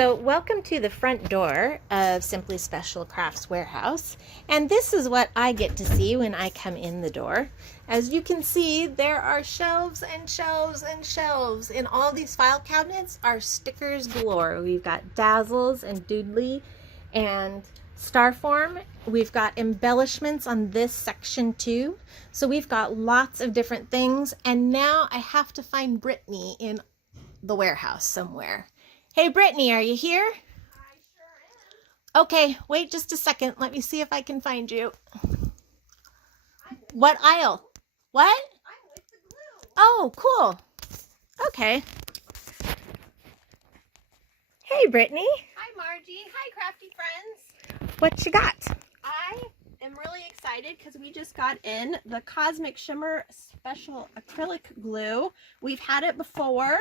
So welcome to the front door of Simply Special Crafts Warehouse, and this is what I get to see when I come in the door. As you can see, there are shelves and shelves and shelves. In all these file cabinets are stickers galore. We've got Dazzles and Doodly and Starform. We've got embellishments on this section too. So we've got lots of different things, and now I have to find Brittany in the warehouse somewhere. Hey, Brittany, are you here? I sure am. Okay, wait just a second. Let me see if I can find you. What aisle? What? I'm with the glue. Oh, cool. Okay. Hey, Brittany. Hi, Margie. Hi, crafty friends. What you got? I am really excited because we just got in the Cosmic Shimmer Special Acrylic Glue. We've had it before,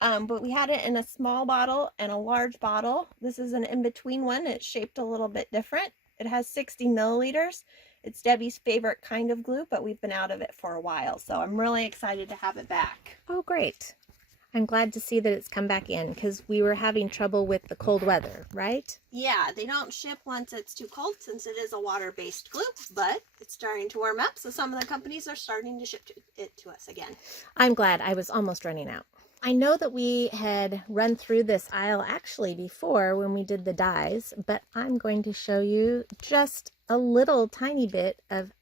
but we had it in a small bottle and a large bottle. This is an in-between one. It's shaped a little bit different. It has 60 milliliters. It's Debbie's favorite kind of glue, but we've been out of it for a while, so I'm really excited to have it back. Oh, great. I'm glad to see that it's come back in because we were having trouble with the cold weather, right? Yeah, they don't ship once it's too cold since it is a water-based glue, but it's starting to warm up, so some of the companies are starting to ship it to us again. I'm glad. I was almost running out. I know that we had run through this aisle actually before when we did the dies, but I'm going to show you just a little tiny bit of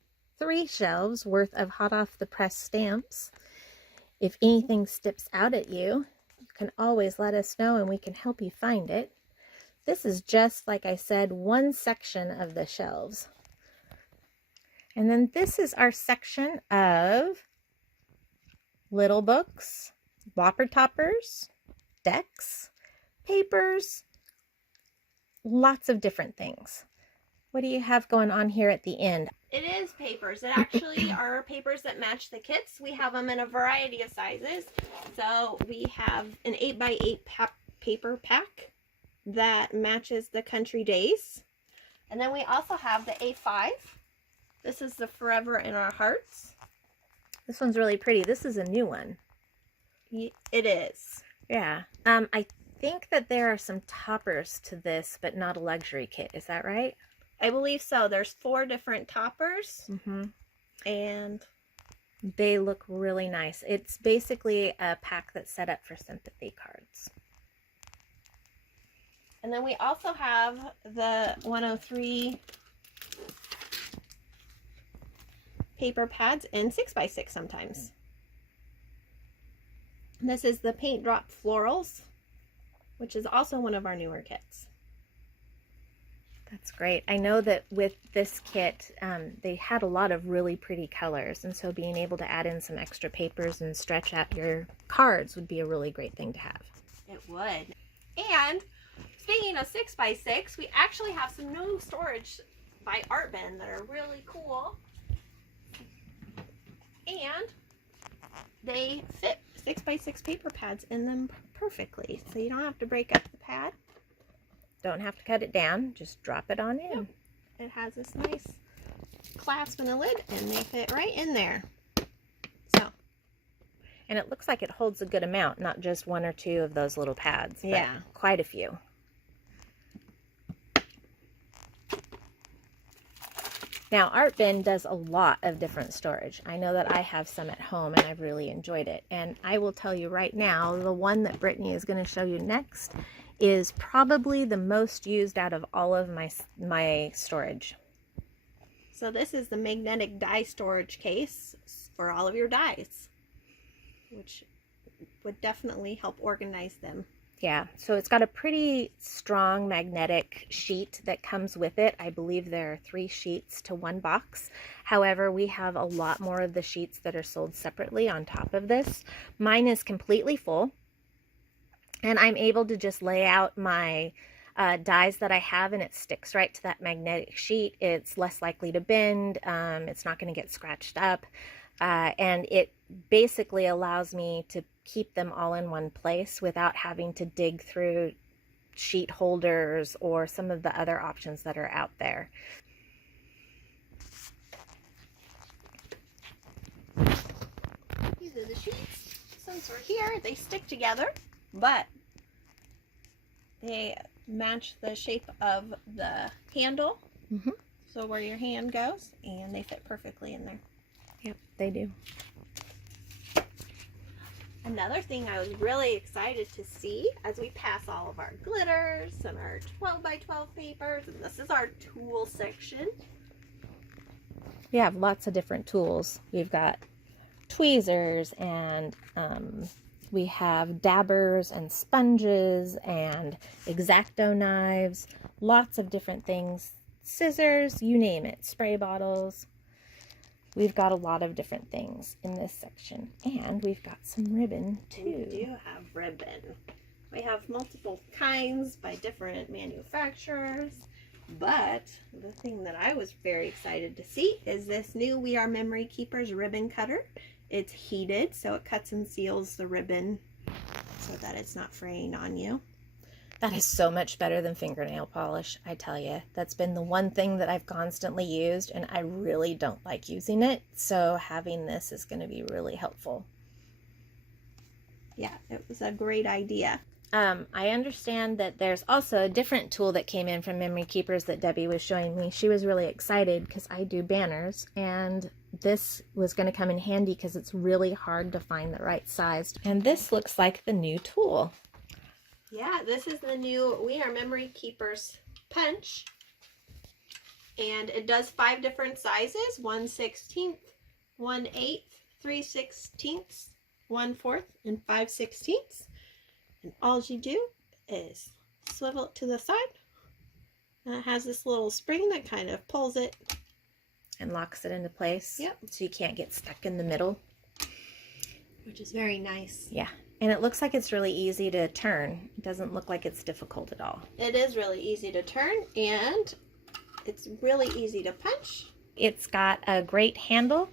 3 shelves worth of hot off the press stamps. If anything steps out at you, you can always let us know and we can help you find it. This is just, like I said, one section of the shelves. And then this is our section of little books, whopper toppers, decks, papers, lots of different things. What do you have going on here at the end? It is papers. It actually are papers that match the kits. We have them in a variety of sizes. So we have an 8x8 paper pack that matches the country days. And then we also have the A5. This is the Forever in Our Hearts. This one's really pretty. This is a new one. It is. Yeah. I think that there are some toppers to this, but not a luxury kit. Is that right? I believe so. There's 4 different toppers. And they look really nice. It's basically a pack that's set up for sympathy cards. And then we also have the 103 paper pads in 6x6 sometimes. This is the Paint Drop Florals, which is also one of our newer kits. That's great. I know that with this kit, they had a lot of really pretty colors, and so being able to add in some extra papers and stretch out your cards would be a really great thing to have. It would. And speaking of 6x6, we actually have some new storage by Art Bin that are really cool. And they fit 6x6 paper pads in them perfectly, so you don't have to break up the pad. Don't have to cut it down, just drop it on in. Yep. It has this nice clasp and a lid, and they fit right in there. So, and it looks like it holds a good amount, not just 1 or 2 of those little pads, but yeah, quite a few. Now, Art Bin does a lot of different storage. I know that I have some at home and I've really enjoyed it. And I will tell you right now, the one that Brittany is going to show you next is probably the most used out of all of my storage. So this is the magnetic die storage case for all of your dies, which would definitely help organize them. Yeah, so it's got a pretty strong magnetic sheet that comes with it. I believe there are 3 sheets to 1 box. However, we have a lot more of the sheets that are sold separately on top of this. Mine is completely full, and I'm able to just lay out my dies that I have, and it sticks right to that magnetic sheet. It's less likely to bend. It's not going to get scratched up. And it basically allows me to keep them all in one place without having to dig through sheet holders or some of the other options that are out there. These are the sheets. Since we're here, they stick together, but They match the shape of the handle, so where your hand goes, and they fit perfectly in there. Yep, they do. Another thing I was really excited to see as we pass all of our glitters and our 12 by 12 papers, and this is our tool section. We have lots of different tools. We've got tweezers, and we have dabbers and sponges and X-Acto knives, lots of different things, scissors, you name it, spray bottles. We've got a lot of different things in this section, and we've got some ribbon too. We do have ribbon. We have multiple kinds by different manufacturers, but the thing that I was very excited to see is this new We Are Memory Keepers ribbon cutter. It's heated, so it cuts and seals the ribbon so that it's not fraying on you. That is so much better than fingernail polish, I tell you. That's been the one thing that I've constantly used, and I really don't like using it, so having this is going to be really helpful. Yeah, it was a great idea. I understand that there's also a different tool that came in from Memory Keepers that Debbie was showing me. She was really excited because I do banners, and this was going to come in handy because it's really hard to find the right size. And this looks like the new tool. Yeah, this is the new We Are Memory Keepers punch, and it does 5 different sizes: 1/16, 1/8, 3/16, 1/4, and 5/16. And all you do is swivel it to the side, and it has this little spring that kind of pulls it and locks it into place. Yep. So you can't get stuck in the middle. Which is very nice. Yeah. And it looks like it's really easy to turn. It doesn't look like it's difficult at all. It is really easy to turn, and it's really easy to punch. It's got a great handle,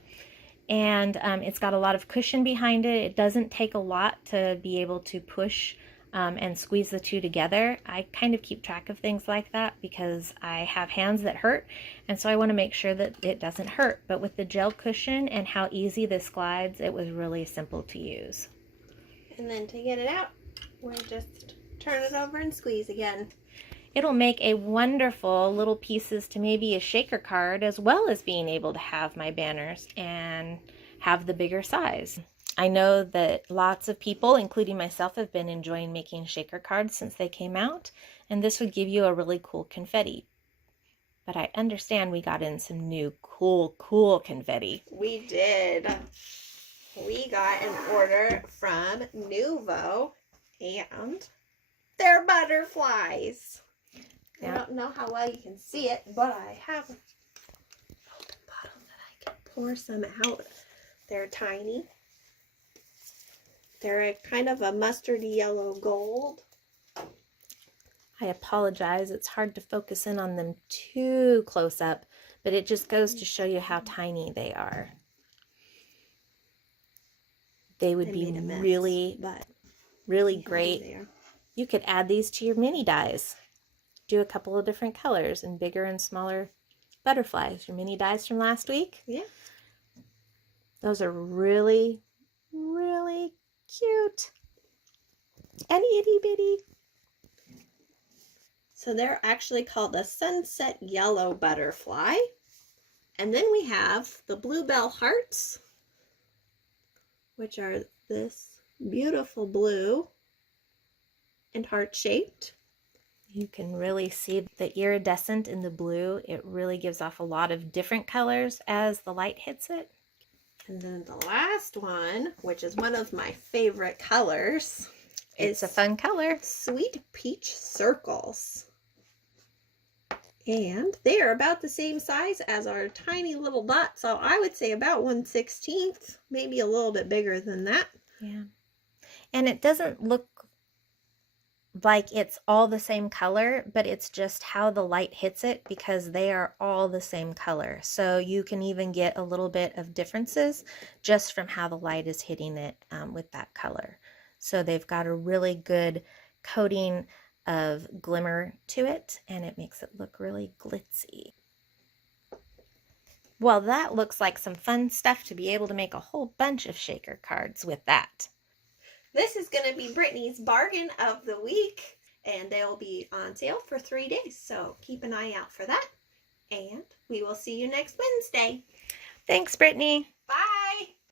and it's got a lot of cushion behind it. It doesn't take a lot to be able to push and squeeze the two together. I kind of keep track of things like that because I have hands that hurt, and so I want to make sure that it doesn't hurt. But with the gel cushion and how easy this glides, it was really simple to use. And then to get it out, we'll just turn it over and squeeze again. It'll make a wonderful little pieces to maybe a shaker card, as well as being able to have my banners and have the bigger size. I know that lots of people, including myself, have been enjoying making shaker cards since they came out, and this would give you a really cool confetti. But I understand we got in some new cool confetti. We did. We got an order from Nuvo, and they're butterflies. Yeah. I don't know how well you can see it, but I have a bottle that I can pour some out. They're tiny. They're a kind of a mustardy yellow gold. I apologize, it's hard to focus in on them too close up, but it just goes to show you how tiny they are. They would be really great. You could add these to your mini dies. Do a couple of different colors and bigger and smaller butterflies. Your mini dies from last week? Yeah. Those are really cute. And itty bitty. So they're actually called the Sunset Yellow Butterfly. And then we have the Bluebell Hearts, which are this beautiful blue and heart-shaped. You can really see the iridescent in the blue. It really gives off a lot of different colors as the light hits it. And then the last one, which is one of my favorite colors, it's a fun color. Sweet Peach Circles. And they are about the same size as our tiny little dot. So I would say about 1/16, maybe a little bit bigger than that. Yeah. And it doesn't look like it's all the same color, but it's just how the light hits it, because they are all the same color. So you can even get a little bit of differences just from how the light is hitting it with that color. So they've got a really good coating of glimmer to it, and it makes it look really glitzy. Well, that looks like some fun stuff to be able to make a whole bunch of shaker cards with that. This is going to be Brittany's bargain of the week. and they'll be on sale for 3 days. So keep an eye out for that. And we will see you next Wednesday. Thanks, Brittany. Bye.